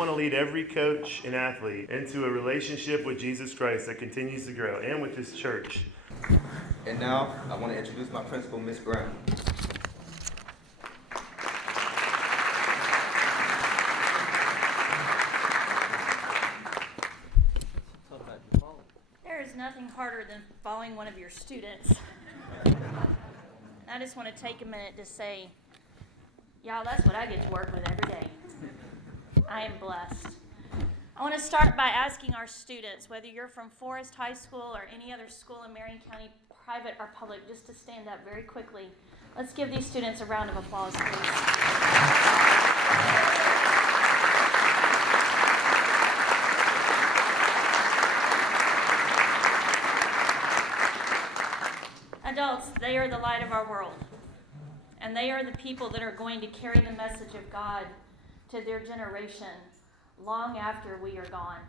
want to lead every coach and athlete into a relationship with Jesus Christ that continues to grow and with this church. And now, I want to introduce my principal, Miss Brown. There is nothing harder than following one of your students. I just want to take a minute to say, y'all, that's what I get to work with every day. I am blessed. I want to start by asking our students, whether you're from Forest High School or any other school in Marion County, private or public, just to stand up very quickly. Let's give these students a round of applause, please. Adults, they are the light of our world. And they are the people that are going to carry the message of God to their generation long after we are gone.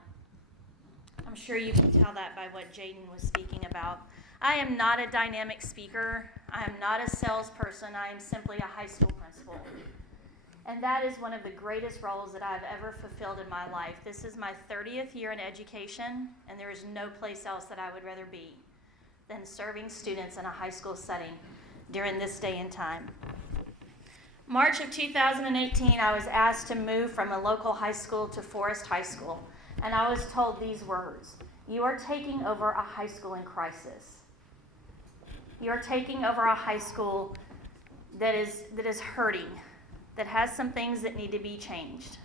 I'm sure you can tell that by what Jaden was speaking about. I am not a dynamic speaker. I am not a salesperson. I am simply a high school principal. And that is one of the greatest roles that I've ever fulfilled in my life. This is my 30th year in education, and there is no place else that I would rather be than serving students in a high school setting during this day and time. March of 2018, I was asked to move from a local high school to Forest High School, and I was told these words: "You are taking over a high school in crisis. You are taking over a high school that is hurting, that has some things that need to be changed."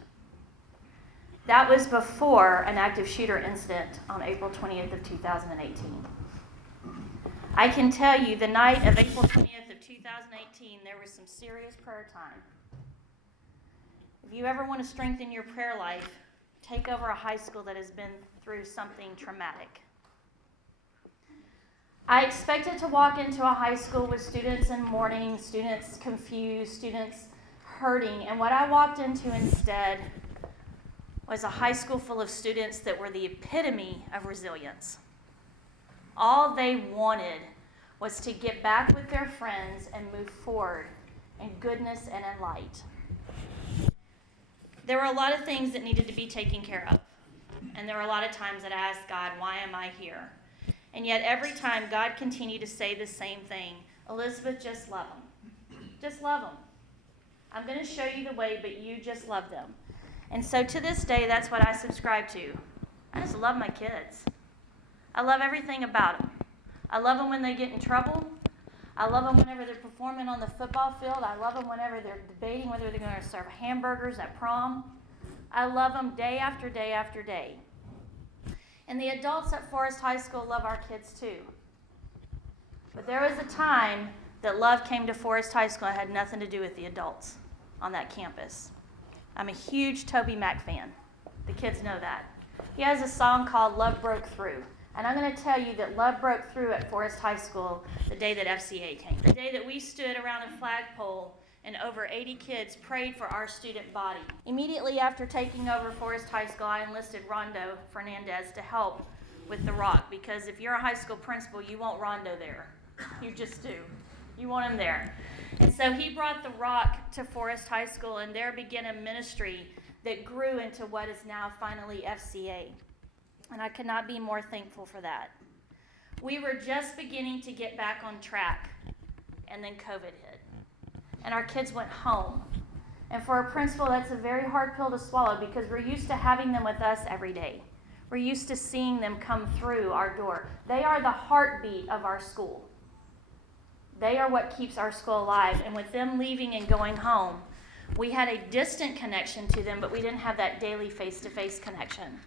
That was before an active shooter incident on April 20th of 2018. I can tell you the night of April 20th of 2018, there was some serious prayer time. If you ever want to strengthen your prayer life, take over a high school that has been through something traumatic. I expected to walk into a high school with students in mourning, students confused, students hurting, and what I walked into instead was a high school full of students that were the epitome of resilience. All they wanted was to get back with their friends and move forward in goodness and in light. There were a lot of things that needed to be taken care of. And there were a lot of times that I asked God, why am I here? And yet every time God continued to say the same thing: Elizabeth, just love them. Just love them. I'm going to show you the way, but you just love them. And so to this day, that's what I subscribe to. I just love my kids. I love everything about them. I love them when they get in trouble. I love them whenever they're performing on the football field. I love them whenever they're debating whether they're going to serve hamburgers at prom. I love them day after day after day. And the adults at Forest High School love our kids too. But there was a time that love came to Forest High School and had nothing to do with the adults on that campus. I'm a huge Toby Mac fan. The kids know that. He has a song called Love Broke Through. And I'm going to tell you that love broke through at Forest High School the day that FCA came. The day that we stood around a flagpole and over 80 kids prayed for our student body. Immediately after taking over Forest High School, I enlisted Rondo Fernandez to help with the rock, because if you're a high school principal, you want Rondo there. You just do. You want him there. And so he brought the rock to Forest High School, and there began a ministry that grew into what is now finally FCA. And I could not be more thankful for that. We were just beginning to get back on track, and then COVID hit. And our kids went home. And for a principal, that's a very hard pill to swallow, because we're used to having them with us every day. We're used to seeing them come through our door. They are the heartbeat of our school. They are what keeps our school alive. And with them leaving and going home, we had a distant connection to them, but we didn't have that daily face-to-face connection.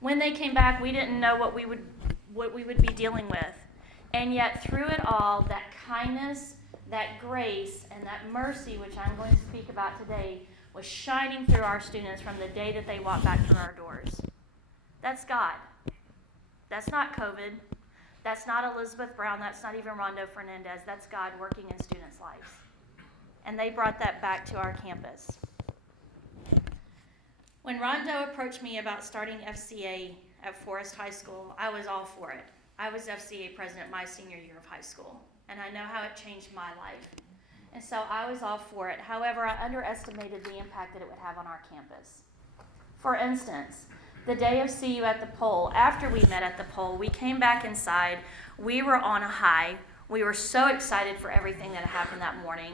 When they came back, we didn't know what we would be dealing with. And yet through it all, that kindness, that grace, and that mercy, which I'm going to speak about today, was shining through our students from the day that they walked back through our doors. That's God. That's not COVID. That's not Elizabeth Brown. That's not even Rondo Fernandez. That's God working in students' lives. And they brought that back to our campus. When Rondo approached me about starting FCA at Forest High School, I was all for it. I was FCA president my senior year of high school, and I know how it changed my life. And so I was all for it. However, I underestimated the impact that it would have on our campus. For instance, the day of See You at the Pole, after we met at the pole, we came back inside. We were on a high. We were so excited for everything that happened that morning.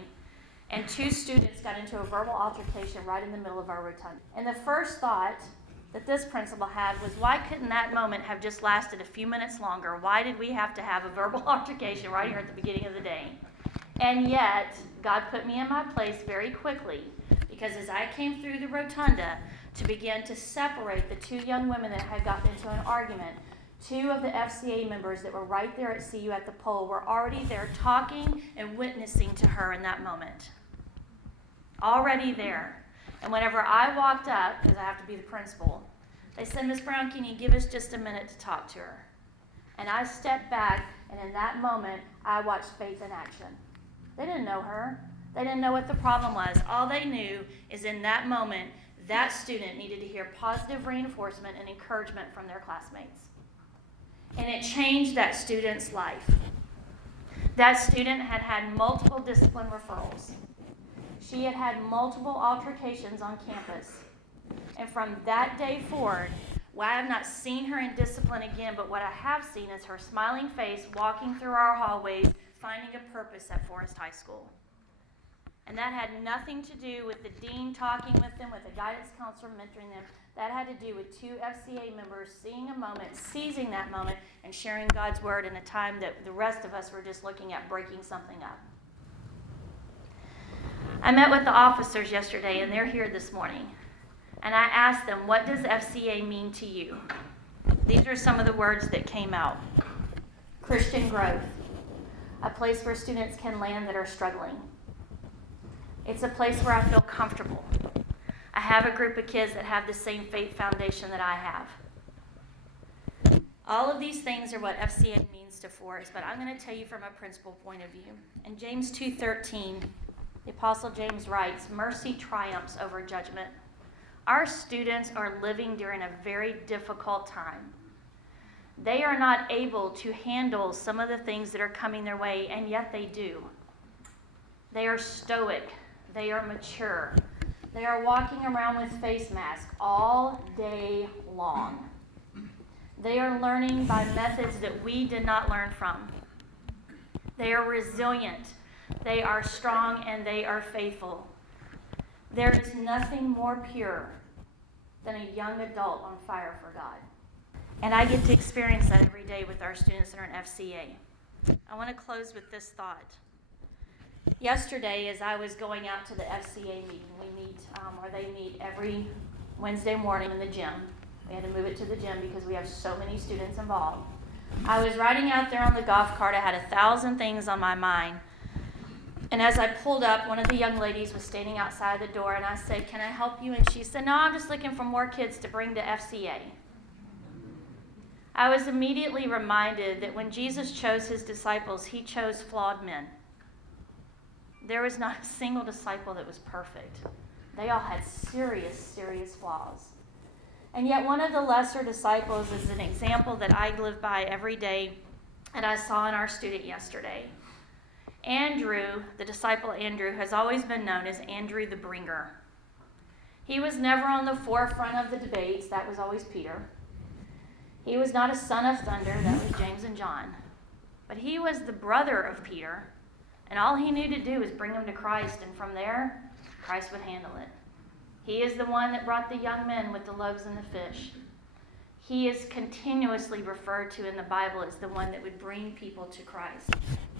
And 2 students got into a verbal altercation right in the middle of our rotunda. And the first thought that this principal had was, why couldn't that moment have just lasted a few minutes longer? Why did we have to have a verbal altercation right here at the beginning of the day? And yet, God put me in my place very quickly, because as I came through the rotunda to begin to separate the 2 young women that had gotten into an argument, 2 of the FCA members that were right there at See You at the Pole were already there talking and witnessing to her in that moment. Already there. And whenever I walked up, because I have to be the principal, they said, Ms. Brown, can you give us just a minute to talk to her? And I stepped back, and in that moment, I watched faith in action. They didn't know her. They didn't know what the problem was. All they knew is in that moment, that student needed to hear positive reinforcement and encouragement from their classmates. And it changed that student's life. That student had had multiple discipline referrals. She had had multiple altercations on campus. And from that day forward, well, I have not seen her in discipline again, but what I have seen is her smiling face walking through our hallways, finding a purpose at Forest High School. And that had nothing to do with the dean talking with them, with the guidance counselor mentoring them. That had to do with 2 FCA members seeing a moment, seizing that moment, and sharing God's word in a time that the rest of us were just looking at breaking something up. I met with the officers yesterday, and they're here this morning. And I asked them, what does FCA mean to you? These are some of the words that came out. Christian growth, a place where students can land that are struggling. It's a place where I feel comfortable. I have a group of kids that have the same faith foundation that I have. All of these things are what FCA means to Forest, but I'm going to tell you from a principal point of view. In James 2:13, the Apostle James writes, mercy triumphs over judgment. Our students are living during a very difficult time. They are not able to handle some of the things that are coming their way, and yet they do. They are stoic. They are mature. They are walking around with face masks all day long. They are learning by methods that we did not learn from. They are resilient. They are strong, and they are faithful. There is nothing more pure than a young adult on fire for God. And I get to experience that every day with our students that are in FCA. I want to close with this thought. Yesterday, as I was going out to the FCA meeting, they meet every Wednesday morning in the gym. We had to move it to the gym because we have so many students involved. I was riding out there on the golf cart. I had 1,000 things on my mind. And as I pulled up, one of the young ladies was standing outside the door, and I said, can I help you? And she said, no, I'm just looking for more kids to bring to FCA. I was immediately reminded that when Jesus chose his disciples, he chose flawed men. There was not a single disciple that was perfect. They all had serious, serious flaws. And yet one of the lesser disciples is an example that I live by every day, and I saw in our student yesterday. Andrew, the disciple Andrew, has always been known as Andrew the Bringer. He was never on the forefront of the debates. That was always Peter. He was not a son of thunder. That was James and John. But he was the brother of Peter, and all he knew to do was bring him to Christ, and from there, Christ would handle it. He is the one that brought the young men with the loaves and the fish. He is continuously referred to in the Bible as the one that would bring people to Christ.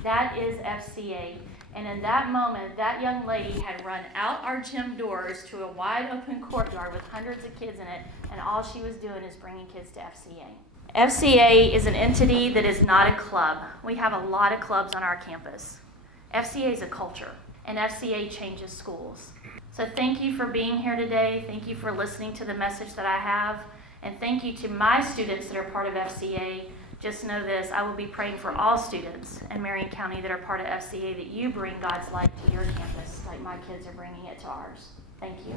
That is FCA. And in that moment, that young lady had run out our gym doors to a wide open courtyard with hundreds of kids in it, and all she was doing is bringing kids to FCA. FCA is an entity that is not a club. We have a lot of clubs on our campus. FCA is a culture, and FCA changes schools. So thank you for being here today. Thank you for listening to the message that I have. And thank you to my students that are part of FCA. Just know this, I will be praying for all students in Marion County that are part of FCA, that you bring God's light to your campus like my kids are bringing it to ours. Thank you.